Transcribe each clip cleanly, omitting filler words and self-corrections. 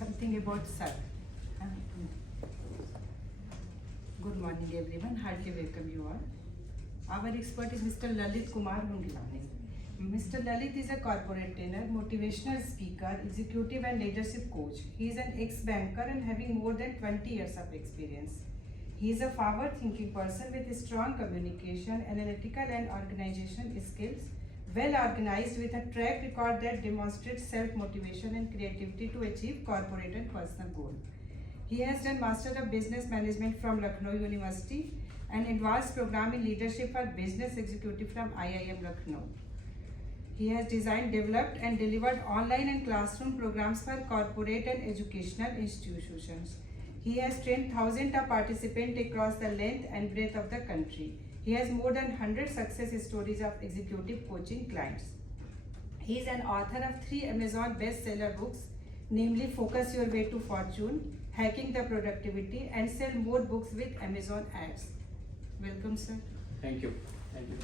something about sir. Good morning everyone, heartily welcome you all. Our expert is Mr. Lalit Kumar Hundlani. Mr. Lalit is a corporate trainer, motivational speaker, executive and leadership coach. He is an ex-banker and having more than 20 years of experience. He is a forward-thinking person with strong communication, analytical and organizational skills, well organized with a track record that demonstrates self-motivation and creativity to achieve corporate and personal goals. He has done Master of Business Management from Lucknow University and Advanced Program in Leadership for Business Executive from IIM Lucknow. He has designed, developed and delivered online and classroom programs for corporate and educational institutions. He has trained thousands of participants across the length and breadth of the country. He has more than 100 success stories of executive coaching clients. He is an author of 3 Amazon bestseller books, namely Focus Your Way to Fortune, Hacking the Productivity and Sell More Books with Amazon Ads. Welcome, sir. Thank you. Thank you.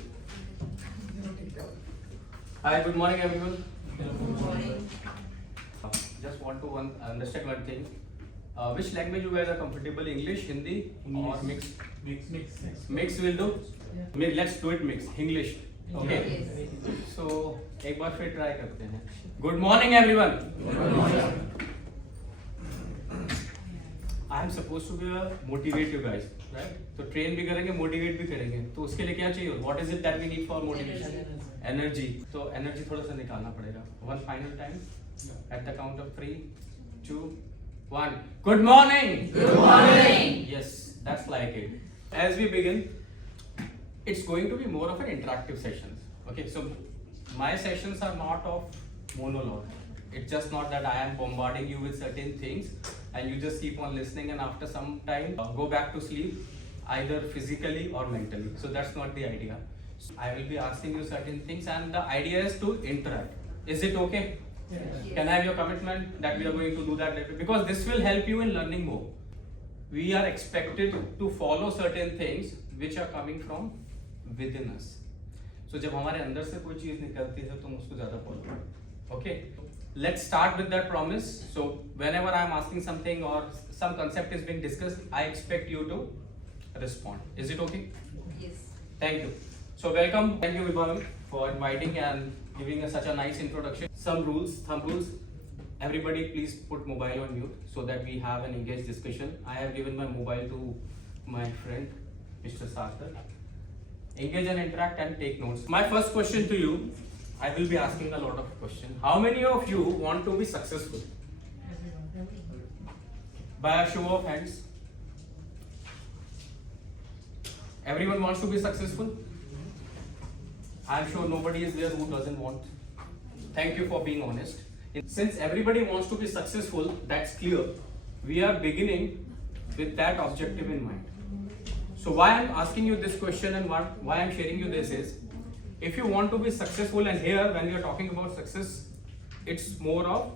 Hi, good morning everyone. Good morning. Just want to understand one thing. Which language you guys are comfortable? English, Hindi or mix? Mix will do? Yeah. Let's do it mix. English. Okay. Yes. So, एक बार फिर try करते हैं. Good morning everyone. Good morning. I am supposed to be motivate you guys, right? तो train भी करेंगे, motivate भी करेंगे. तो उसके लिए क्या चाहिए? What is it that we need for motivation? Energy. तो energy थोड़ा सा निकालना पड़ेगा. One final time. At the count of 3, 2, 1. Good morning. Good morning. Yes, that's like it. As we begin, it's going to be more of an interactive sessions. Okay, so my sessions are not of monologue. It's just not that I am bombarding you with certain things and you just keep on listening and after some time go back to sleep, either physically or mentally. So that's not the idea. So I will be asking you certain things and the idea is to interact. Is it okay? Yes. Can I have your commitment that we are going to do that later? Because this will help you in learning more. We are expected to follow certain things which are coming from within us. So जब हमारे अंदर से कोई चीज निकलती है तो हम उसको ज़्यादा follow करें. Okay? Let's start with that promise. So whenever I am asking something or some concept is being discussed, I expect you to respond. Is it okay? Yes. Thank you. So welcome. Thank you Vibhavam for inviting and giving us such a nice introduction. Some rules, thumb rules. Everybody please put mobile on mute so that we have an engaged discussion. I have given my mobile to my friend, Mr. Sarthar. Engage and interact and take notes. My first question to you, I will be asking a lot of questions. How many of you want to be successful? By a show of hands. Everyone wants to be successful? I am sure nobody is there who doesn't want. Thank you for being honest. Since everybody wants to be successful, that's clear. We are beginning with that objective in mind. So why I'm asking you this question and why I'm sharing you this is, if you want to be successful, and here when we are talking about success, it's more of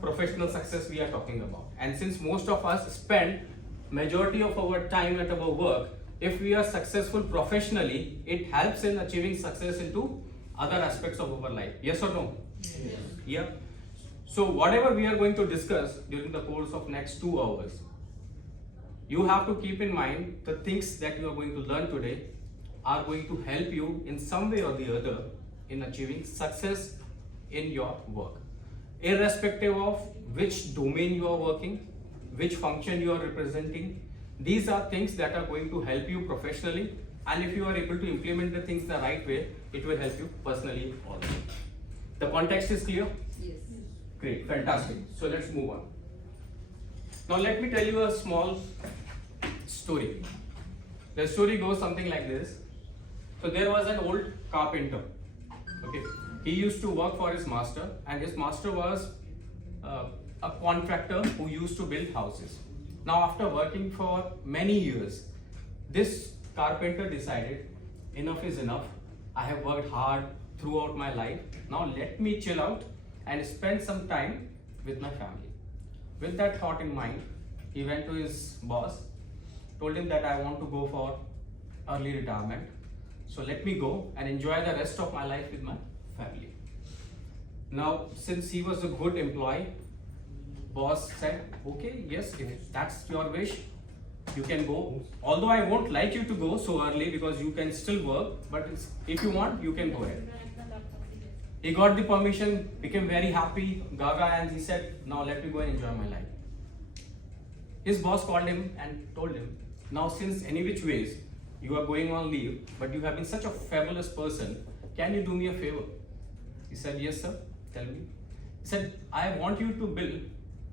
professional success we are talking about. And since most of us spend majority of our time at our work, if we are successful professionally, it helps in achieving success into other aspects of our life. Yes or no? Yes. Yeah. So whatever we are going to discuss during the course of next 2 hours, you have to keep in mind the things that you are going to learn today are going to help you in some way or the other in achieving success in your work. Irrespective of which domain you are working, which function you are representing, these are things that are going to help you professionally, and if you are able to implement the things the right way, it will help you personally also. The context is clear? Yes. Great, fantastic. So let's move on. Now let me tell you a small story. The story goes something like this. So there was an old carpenter. Okay, he used to work for his master, and his master was a contractor who used to build houses. Now after working for many years, this carpenter decided enough is enough. I have worked hard throughout my life. Now let me chill out and spend some time with my family. With that thought in mind, he went to his boss, told him that I want to go for early retirement. So let me go and enjoy the rest of my life with my family. Now, since he was a good employee, boss said, okay, yes, if that's your wish, you can go. Although I won't like you to go so early because you can still work, but if you want, you can go ahead. He got the permission, became very happy, gaga, and he said, now let me go and enjoy my life. His boss called him and told him, now since any which ways you are going on leave, but you have been such a fabulous person, can you do me a favor? He said, yes sir, tell me. He said, I want you to build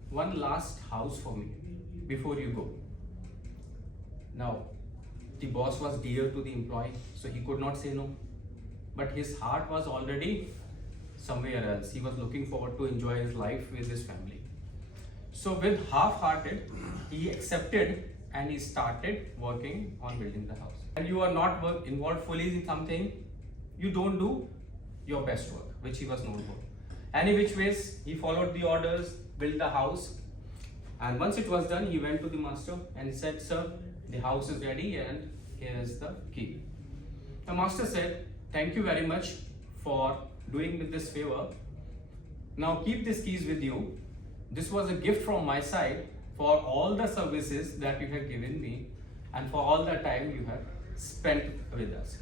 one last house for me before you go. Now, the boss was dear to the employee, so he could not say no. But his heart was already somewhere else. He was looking forward to enjoy his life with his family. So with half-hearted, he accepted and he started working on building the house. And you are not involved fully in something, you don't do your best work, which he was known for. Any which ways, he followed the orders, built the house, and once it was done, he went to the master and he said, sir, the house is ready and here is the key. The master said, thank you very much for doing me this favor. Now keep these keys with you. This was a gift from my side for all the services that you have given me and for all the time you have spent with us.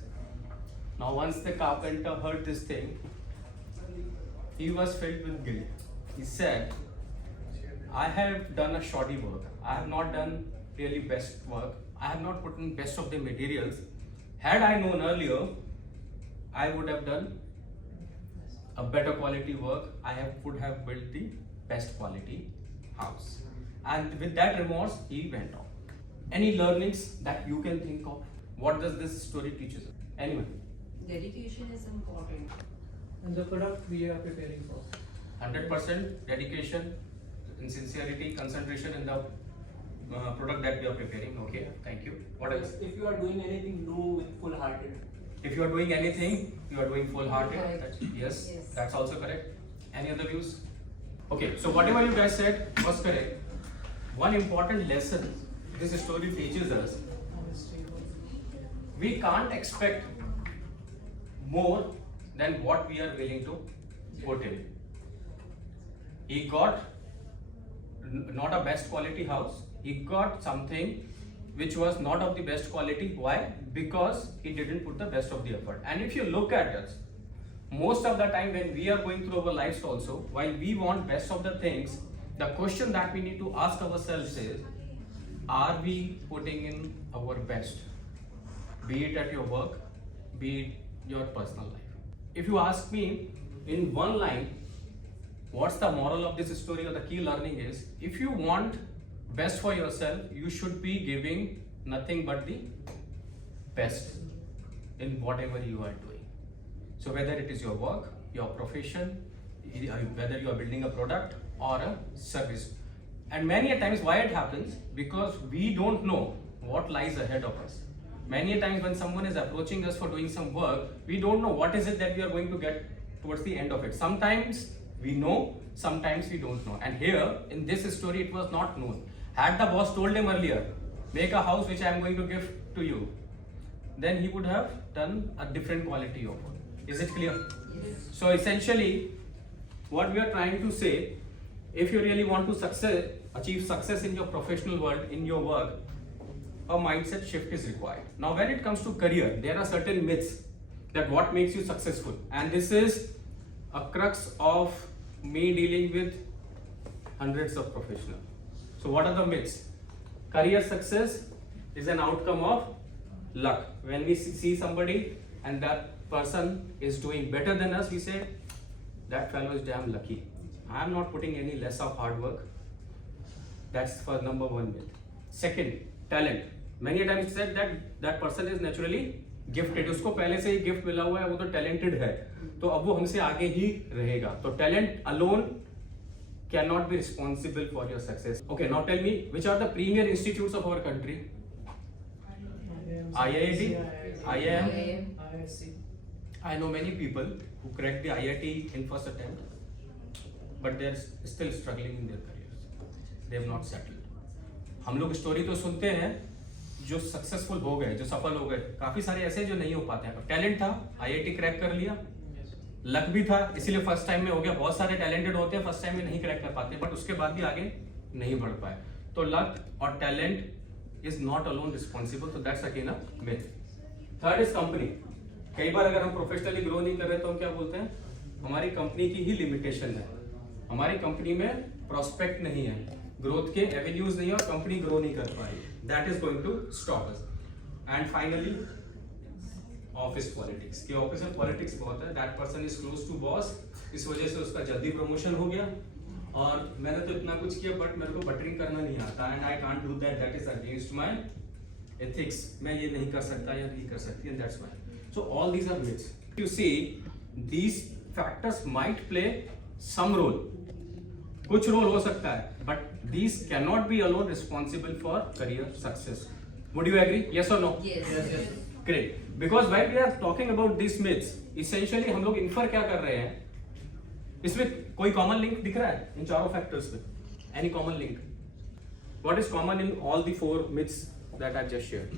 Now once the carpenter heard this thing, he was filled with guilt. He said, I have done a shoddy work. I have not done really best work. I have not put in best of the materials. Had I known earlier, I would have done a better quality work. Would have built the best quality house. And with that remorse, he went on. Any learnings that you can think of? What does this story teach us? Anyone? Dedication is important. And the product we are preparing for. 100% dedication and sincerity, concentration in the product that we are preparing. Okay, thank you. What else? If you are doing anything, do with full-hearted. If you are doing anything, you are doing full-hearted. Correct. Yes, Yes. that's also correct. Any other views? Okay, so whatever you guys said was correct. One important lesson this story teaches us: we can't expect more than what we are willing to put in. He got not a best quality house. He got something which was not of the best quality. Why? Because he didn't put the best of the effort. And if you look at us, most of the time when we are going through our lives also, while we want best of the things, the question that we need to ask ourselves is, are we putting in our best? Be it at your work, be it your personal life. If you ask me in one line, what's the moral of this story or the key learning is, if you want best for yourself, you should be giving nothing but the best in whatever you are doing. So whether it is your work, your profession, whether you are building a product or a service. And many a times why it happens, because we don't know what lies ahead of us. Many a times when someone is approaching us for doing some work, we don't know what is it that we are going to get towards the end of it. Sometimes we know, sometimes we don't know. And here in this story it was not known. Had the boss told him earlier, make a house which I am going to give to you, then he would have done a different quality of work. Is it clear? Yes. So essentially what we are trying to say, if you really want to achieve success in your professional world, in your work, a mindset shift is required. Now when it comes to career, there are certain myths that what makes you successful, and this is a crux of me dealing with hundreds of professionals. So what are the myths? Career success is an outcome of luck. When we see somebody and that person is doing better than us, we say that fellow is damn lucky. I am not putting any less of hard work. That's for number one myth. Second, talent. Many times said that that person is naturally gifted. उसको पहले से ही gift मिला हुआ है, वो तो talented है, तो अब वो हमसे आगे ही रहेगा. तो talent alone cannot be responsible for your success. Okay, now tell me, which are the premier institutes of our country? IIT, IIM. IISc. I know many people who cracked the IIT in first attempt, but they are still struggling in their careers. They have not settled. हम लोग story तो सुनते हैं जो successful हो गए, जो सफल हो गए. काफी सारे ऐसे जो नहीं हो पाते हैं. टैलेंट था, IIT क्रैक कर लिया, लक भी था इसीलिए फर्स्ट टाइम में हो गया. बहुत सारे टैलेंटेड होते हैं फर्स्ट टाइम में नहीं क्रैक कर पाते, बट उसके बाद भी आगे नहीं बढ़ पाए. तो लक और talent is not alone responsible, तो that's again a myth. Third is company. कई बार अगर हम प्रोफेशनली ग्रो नहीं कर रहे तो हम क्या बोलते हैं, हमारी कंपनी की ही लिमिटेशन है, हमारी कंपनी में प्रोस्पेक्ट नहीं है, ग्रोथ के एवेन्यूज नहीं है और कंपनी ग्रो नहीं कर पा रही. That is going to stop us. And finally office politics. कि ऑफिस में पॉलिटिक्स बहुत है. That person is close to boss, इस वजह से उसका जल्दी प्रमोशन हो गया और मैंने तो इतना कुछ किया बट मेरे को बटरिंग करना नहीं आता and I can't do that, that is against my ethics. मैं ये नहीं कर सकता या नहीं कर सकती, and that's why. So all these are myths. You see these factors might play some role, कुछ रोल हो सकता है, but these cannot be alone responsible for career success. Would you agree? Yes or no? Yes. Great. Because while we are talking about these myths, essentially हम लोग infer क्या कर रहे हैं, इसमें कोई common link दिख रहा है इन चारों factors में? Any common link? What is common in all the four myths that I've just shared?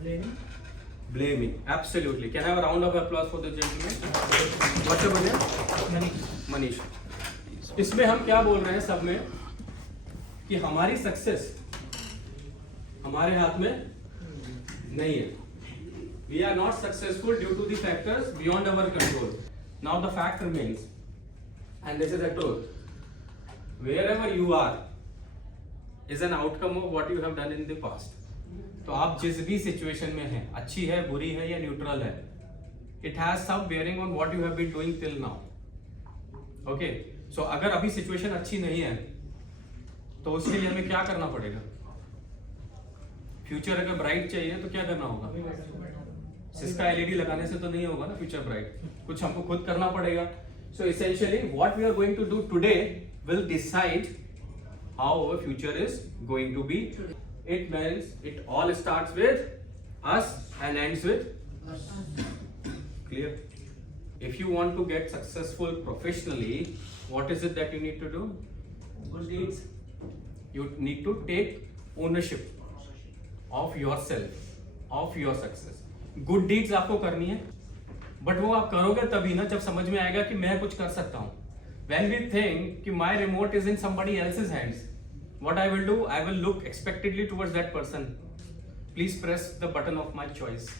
Blaming. Blaming. Absolutely. Can I have a round of applause for the gentleman? What's your name? Manish. इसमें हम क्या बोल रहे हैं सब में कि हमारी सक्सेस हमारे हाथ में नहीं है. We are not successful due to the factors beyond our control. Now the fact remains, and this is a truth. Wherever you are is an outcome of what you have done in the past. तो आप जिस भी situation में हैं, अच्छी है, बुरी है या न्यूट्रल है, it has some bearing on what you have been doing till now. Okay? So अगर अभी सिचुएशन अच्छी नहीं है तो उसके लिए हमें क्या करना पड़ेगा? फ्यूचर अगर ब्राइट चाहिए तो क्या करना होगा? सिस्का एलईडी लगाने से तो नहीं होगा ना फ्यूचर ब्राइट, कुछ हमको खुद करना पड़ेगा. So essentially what we are going to do today will decide how our future is going to be. It means it all starts with us and ends with clear. If you want to get successful professionally, what is it that you need to do? Good deeds. You need to take ownership of yourself, of your success. Good deeds आपको करनी है, but वो आप करोगे तभी ना जब समझ में आएगा कि मैं कुछ कर सकता हूँ. When we think कि my remote is in somebody else's hands, what I will do? I will look expectantly towards that person. Please press the button of my choice.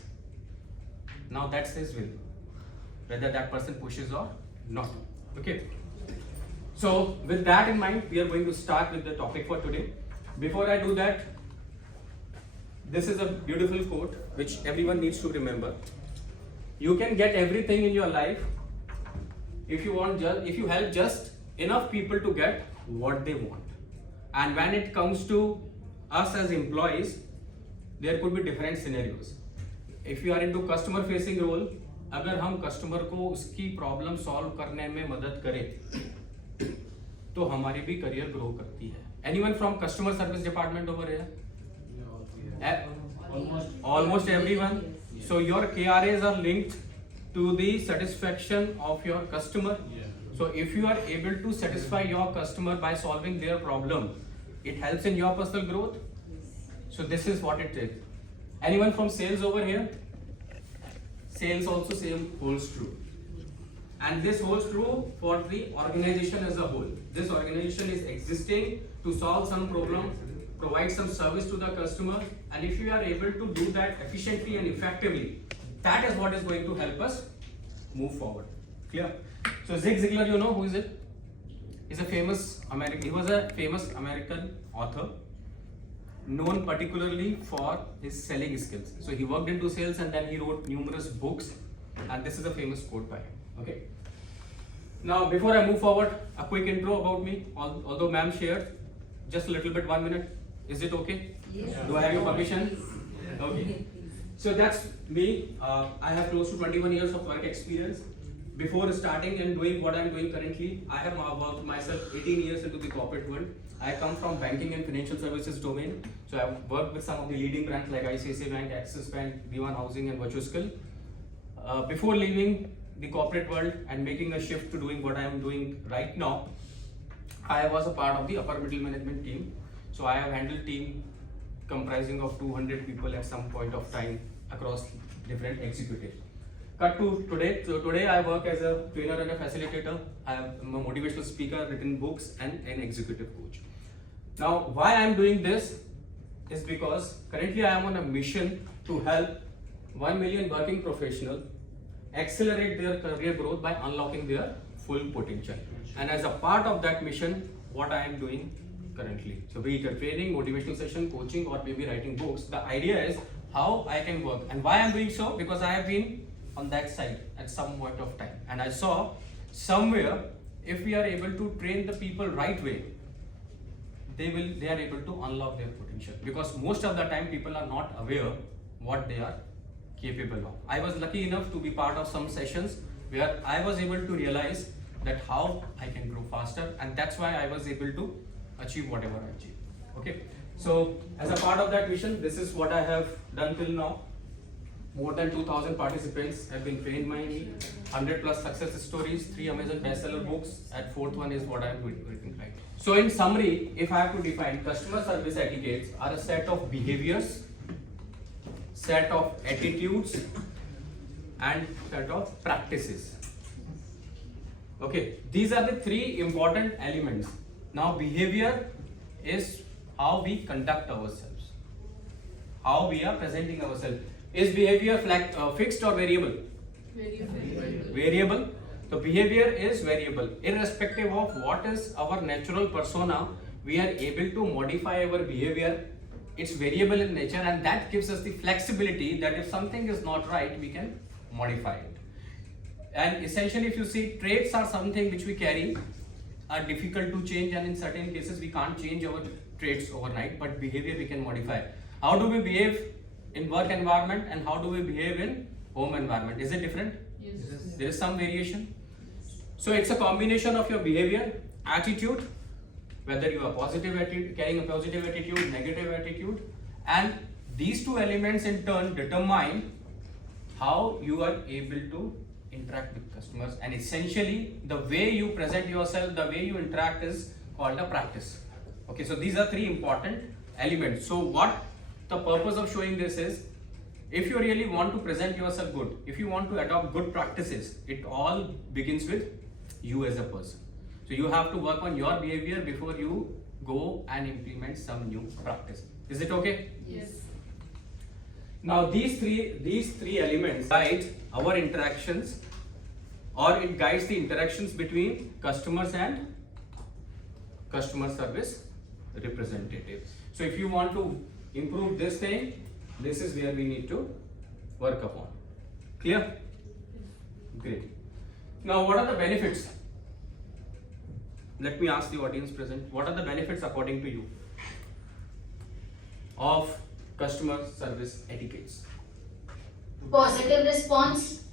Now that's his will, whether that person pushes or not. Okay. So with that in mind, we are going to start with the topic for today. Before I do that, this is a beautiful quote which everyone needs to remember. You can get everything in your life if you help just enough people to get what they want. And when it comes to us as employees, there could be different scenarios. If you are into customer facing role, अगर हम customer को उसकी problem solve करने में मदद करें तो हमारी भी करियर ग्रो करती है. Anyone from customer service department over here? Almost everyone. So your KRAs are linked to the satisfaction of your customer. So if you are able to satisfy your customer by solving their problem, it helps in your personal growth. So this is what it is. Anyone from sales over here? Sales also same holds true, and this holds true for the organization as a whole. This organization is existing to solve some problem, provide some service to the customer, and if you are able to do that efficiently and effectively, that is what is going to help us move forward. Clear? So Zig Ziglar, you know who is it? He's a famous American. He was a famous American author, known particularly for his selling skills. So he worked into sales and then he wrote numerous books, and this is a famous quote by him. Okay. Now before I move forward, a quick intro about me. Although ma'am shared just a little bit, 1 minute. Is it okay? Yes. Do I have your permission? Okay. So that's me. I have close to 21 years of work experience. Before starting and doing what I am doing currently, I have worked myself 18 years into the corporate world. I come from banking and financial services domain. So I've worked with some of the leading brands like ICICI Bank, Axis Bank, B1 Housing and Virtual. Before leaving the corporate world and making a shift to doing what I am doing right now, I was a part of the upper middle management team. So I have handled team comprising of 200 people at some point of time across different executives. cut to today. So today I work as a trainer and a facilitator. I'm a motivational speaker, written books, and an executive coach. Now, why I'm doing this is because currently I am on a mission to help 1 million working professionals accelerate their career growth by unlocking their full potential. And as a part of that mission, what I am doing currently, so be it a training, motivational session, coaching, or maybe writing books, the idea is how I can work. And why I'm doing so? Because I have been on that side at some point of time, and I saw somewhere if we are able to train the people right way, they are able to unlock their potential, because most of the time people are not aware what they are capable of. I was lucky enough to be part of some sessions where I was able to realize that how I can grow faster, and that's why I was able to achieve whatever I achieved. Okay, so as a part of that mission, this is what I have done till now. More than 2,000 participants have been trained by me, 100 plus success stories, 3 Amazon bestseller books, and 4th one is what I am doing right. So in summary, if I have to define, customer service etiquettes are a set of behaviors, set of attitudes, and set of practices. Okay, these are the 3 important elements. Now behavior is how we conduct ourselves, how we are presenting ourselves. Is behavior fixed or variable? Variable. So behavior is variable. Irrespective of what is our natural persona, we are able to modify our behavior. It's variable in nature, and that gives us the flexibility that if something is not right, we can modify it. And essentially, if you see, traits are something which we carry, are difficult to change, and in certain cases we can't change our traits overnight, but behavior we can modify. How do we behave in work environment and how do we behave in home environment? Is it different? Yes. There is some variation. So it's a combination of your behavior, attitude, whether you are positive attitude, carrying a positive attitude, negative attitude, and these 2 elements in turn determine how you are able to interact with customers. And essentially the way you present yourself, the way you interact is called a practice. Okay, so these are 3 important elements. So what the purpose of showing this is, if you really want to present yourself good, if you want to adopt good practices, it all begins with you as a person. So you have to work on your behavior before you go and implement some new practice. Is it okay? Yes. Now these three elements guide our interactions, or it guides the interactions between customers and customer service representatives. So if you want to improve this thing, this is where we need to work upon. Clear? Great. Now what are the benefits? Let me ask the audience present, what are the benefits according to you of customer service etiquettes? Positive response.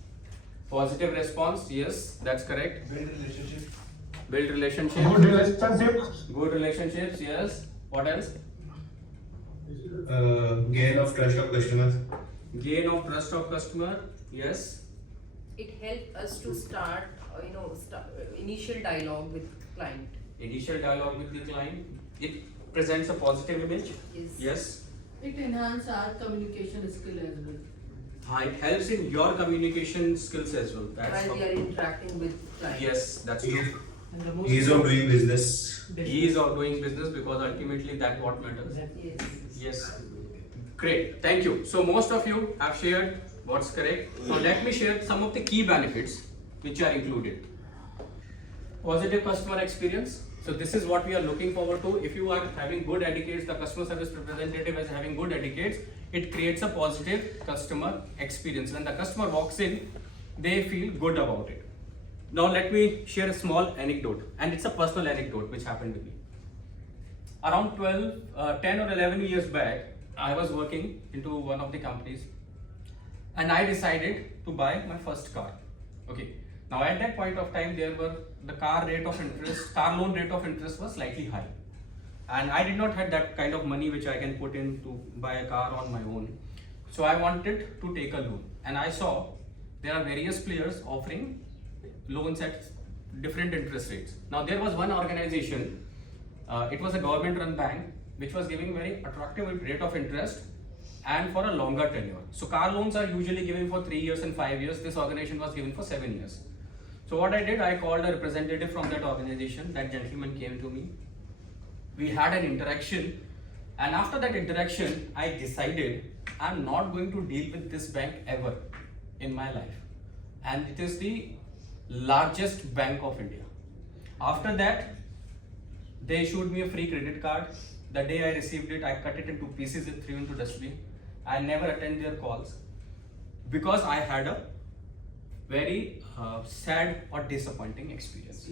Positive response, yes, that's correct. Build relationship. Build relationships. Good relationships. Good relationships, yes. What else? Gain of trust of customers. Gain of trust of customer, yes. It helped us to start, initial dialogue with client. Initial dialogue with the client. It presents a positive image. Yes. Yes. It enhances our communication skill as well. It helps in your communication skills as well. That's While we are interacting with client. yes, that's true. And the most Ease of doing business. Ease of doing business, because ultimately that's what matters. Yes. Yes. Great. Thank you. So most of you have shared what's correct. Now let me share some of the key benefits which are included. Positive customer experience. So this is what we are looking forward to. If you are having good etiquettes, the customer service representative is having good etiquettes, it creates a positive customer experience. When the customer walks in, they feel good about it. Now let me share a small anecdote, and it's a personal anecdote which happened to me. Around 10 or 11 years back, I was working into one of the companies, and I decided to buy my first car. Okay. Now at that point of time, the car loan rate of interest was slightly high, and I did not have that kind of money which I can put in to buy a car on my own. So I wanted to take a loan, and I saw there are various players offering loans at different interest rates. Now there was one organization, it was a government run bank, which was giving very attractive rate of interest and for a longer tenure. So car loans are usually given for 3 years and 5 years. This organization was given for 7 years. So what I did, I called a representative from that organization. That gentleman came to me. We had an interaction, and after that interaction, I decided I'm not going to deal with this bank ever in my life. And it is the largest bank of India. After that, they issued me a free credit card. The day I received it, I cut it into pieces and threw into dustbin. I never attend their calls because I had a very sad or disappointing experience.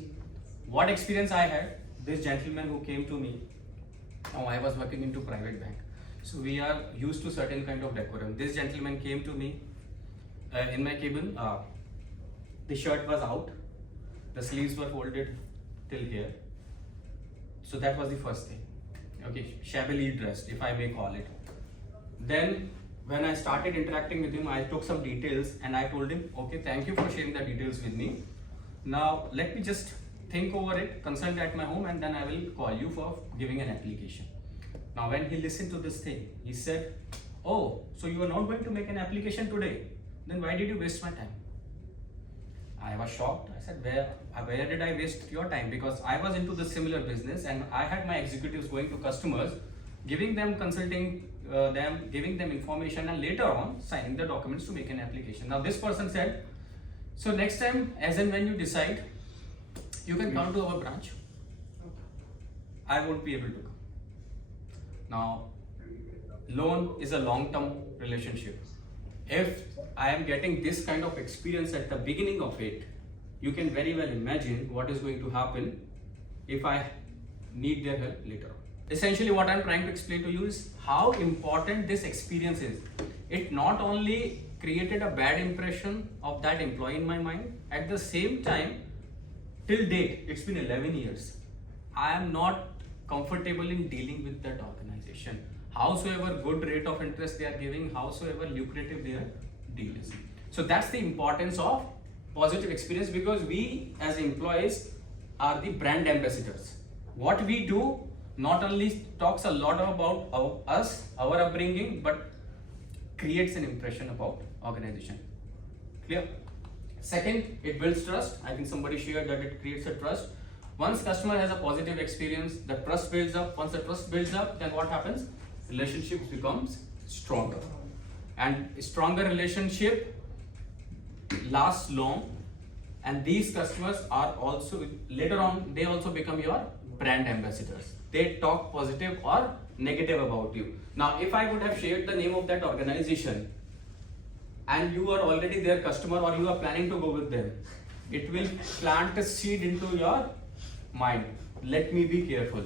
What experience I had? This gentleman who came to me. Now I was working into private bank, so we are used to certain kind of decorum. This gentleman came to me in my cabin. The shirt was out, the sleeves were folded till here. So that was the first thing. Okay, shabbily dressed, if I may call it. Then when I started interacting with him, I took some details and I told him, okay, thank you for sharing the details with me. Now let me just think over it, consult at my home, and then I will call you for giving an application. Now when he listened to this thing, he said, oh, so you are not going to make an application today? Then why did you waste my time? I was shocked. I said, where did I waste your time? Because I was into the similar business and I had my executives going to customers, giving them consulting, giving them information, and later on signing the documents to make an application. Now this person said, so next time, as and when you decide, you can come to our branch. I won't be able to come. Now, loan is a long-term relationship. If I am getting this kind of experience at the beginning of it, you can very well imagine what is going to happen if I need their help later on. Essentially, what I'm trying to explain to you is how important this experience is. It not only created a bad impression of that employee in my mind, at the same time, till date, it's been 11 years. I am not comfortable in dealing with that organization. Howsoever good rate of interest they are giving, howsoever lucrative their deal is. So that's the importance of positive experience, because we as employees are the brand ambassadors. What we do not only talks a lot about us, our upbringing, but creates an impression about organization. Clear? Second, it builds trust. I think somebody shared that it creates a trust. Once customer has a positive experience, the trust builds up. Once the trust builds up, then what happens? Relationship becomes stronger. And a stronger relationship lasts long. And these customers are also, later on, they also become your brand ambassadors. They talk positive or negative about you. Now, if I would have shared the name of that organization, and you are already their customer or you are planning to go with them, it will plant a seed into your mind. Let me be careful.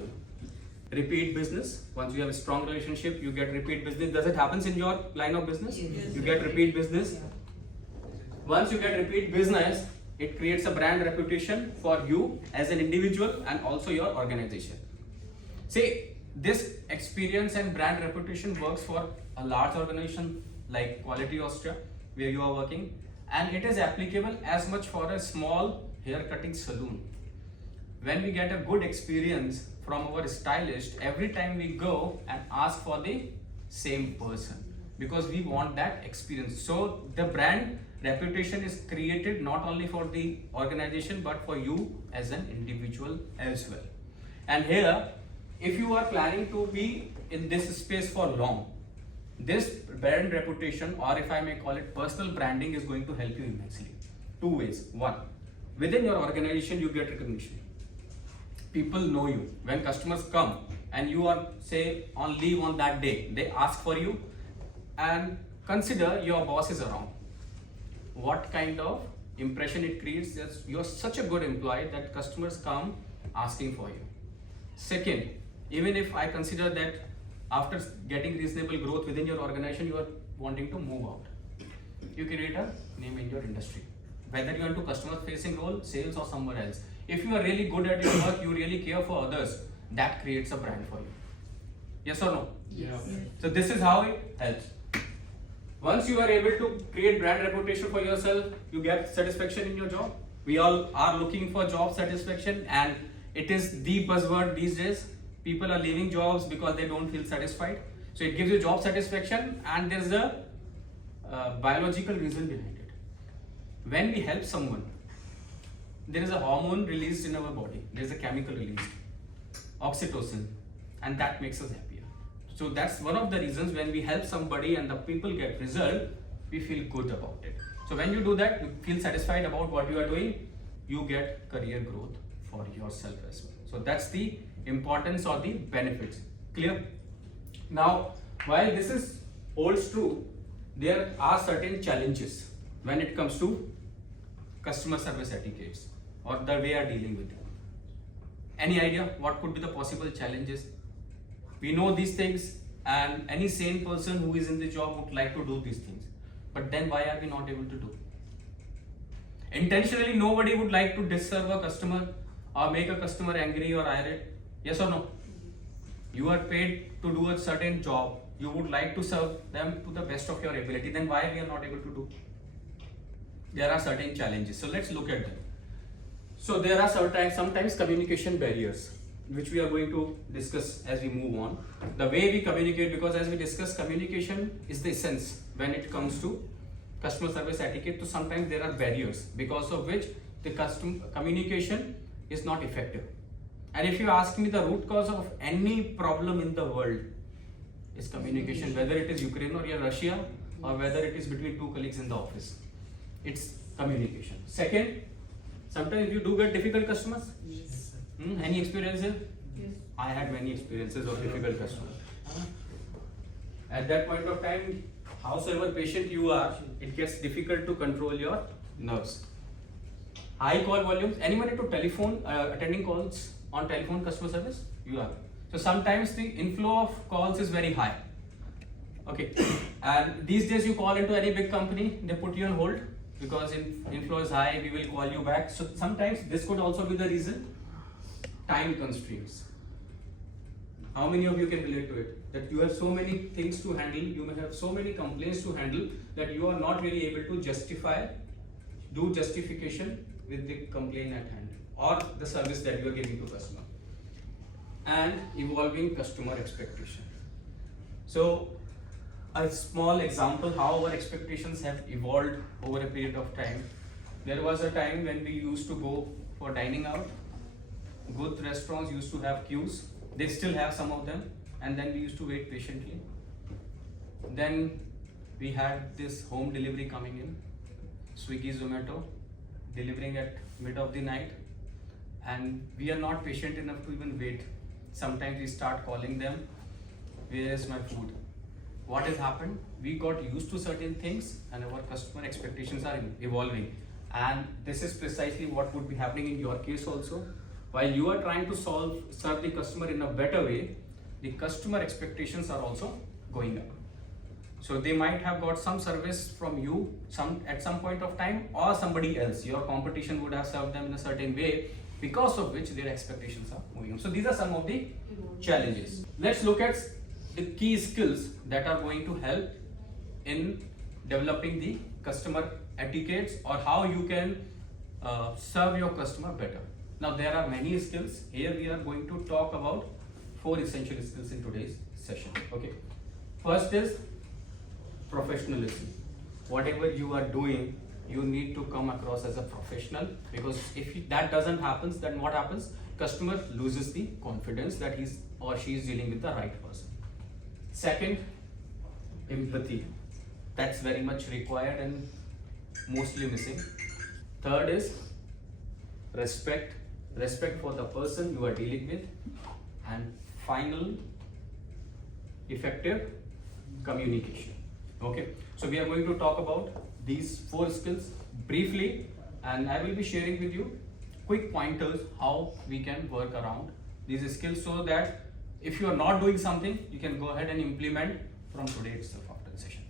Repeat business. Once you have a strong relationship, you get repeat business. Does it happen in your line of business? Yes. You get repeat business. Once you get repeat business, it creates a brand reputation for you as an individual and also your organization. See, this experience and brand reputation works for a large organization like Quality Austria, where you are working, and it is applicable as much for a small hair cutting salon. When we get a good experience from our stylist, every time we go and ask for the same person, because we want that experience. So the brand reputation is created not only for the organization but for you as an individual as well. And here, if you are planning to be in this space for long, this brand reputation, or if I may call it personal branding, is going to help you immensely. Two ways. One, within your organization you get recognition. People know you. When customers come and you are, say, on leave on that day, they ask for you, and consider your boss is around. What kind of impression it creates? That you're such a good employee that customers come asking for you. Second, even if I consider that after getting reasonable growth within your organization, you are wanting to move out, you create a name in your industry. Whether you are into customer facing role, sales, or somewhere else. If you are really good at your work, you really care for others, that creates a brand for you. Yes or no? Yes. So this is how it helps. Once you are able to create brand reputation for yourself, you get satisfaction in your job. We all are looking for job satisfaction, and it is the buzzword these days. People are leaving jobs because they don't feel satisfied. So it gives you job satisfaction, and there's a biological reason behind it. When we help someone, there is a hormone released in our body. There's a chemical released, oxytocin, and that makes us happier. So that's one of the reasons when we help somebody and the people get result, we feel good about it. So when you do that, you feel satisfied about what you are doing, you get career growth for yourself as well. So that's the importance or the benefits. Clear? Now, while this is holds true, there are certain challenges when it comes to customer service etiquettes or the way of dealing with it. Any idea what could be the possible challenges? We know these things, and any sane person who is in the job would like to do these things. But then why are we not able to do? Intentionally, nobody would like to disturb a customer or make a customer angry or irate. Yes or no? You are paid to do a certain job. You would like to serve them to the best of your ability. Then why we are not able to do? There are certain challenges. So let's look at them. So there are sometimes communication barriers, which we are going to discuss as we move on. The way we communicate, because as we discuss, communication is the essence when it comes to customer service etiquette. So sometimes there are barriers because of which the communication is not effective. And if you ask me, the root cause of any problem in the world is communication, whether it is Ukraine or Russia, or whether it is between two colleagues in the office. It's communication. Second, sometimes you do get difficult customers. Yes. Any experiences? Yes. I had many experiences of difficult customers. At that point of time, howsoever patient you are, it gets difficult to control your nerves. High call volumes. Anyone into telephone, attending calls on telephone customer service? You are. So sometimes the inflow of calls is very high. Okay. And these days you call into any big company, they put you on hold because inflow is high, we will call you back. So sometimes this could also be the reason. Time constraints. How many of you can relate to it? That you have so many things to handle, you may have so many complaints to handle that you are not really able to do justification with the complaint at hand or the service that you are giving to customer. And evolving customer expectation. So a small example how our expectations have evolved over a period of time. There was a time when we used to go for dining out. Good restaurants used to have queues. They still have some of them, and then we used to wait patiently. Then we had this home delivery coming in, Swiggy, Zomato, delivering at mid of the night, and we are not patient enough to even wait. Sometimes we start calling them, where is my food? What has happened? We got used to certain things and our customer expectations are evolving. And this is precisely what would be happening in your case also. While you are trying to serve the customer in a better way, the customer expectations are also going up. So they might have got some service from you at some point of time, or somebody else. Your competition would have served them in a certain way, because of which their expectations are moving up. So these are some of the challenges. Let's look at the key skills that are going to help in developing the customer etiquettes or how you can serve your customer better. Now there are many skills. Here we are going to talk about 4 essential skills in today's session. Okay. First is professionalism. Whatever you are doing, you need to come across as a professional, because if that doesn't happen, then what happens? Customer loses the confidence that he's or she is dealing with the right person. Second, empathy. That's very much required and mostly missing. Third is respect. Respect for the person you are dealing with. And final, effective communication. Okay, so we are going to talk about these 4 skills briefly, and I will be sharing with you quick pointers how we can work around these skills, so that if you are not doing something, you can go ahead and implement from today itself after the session.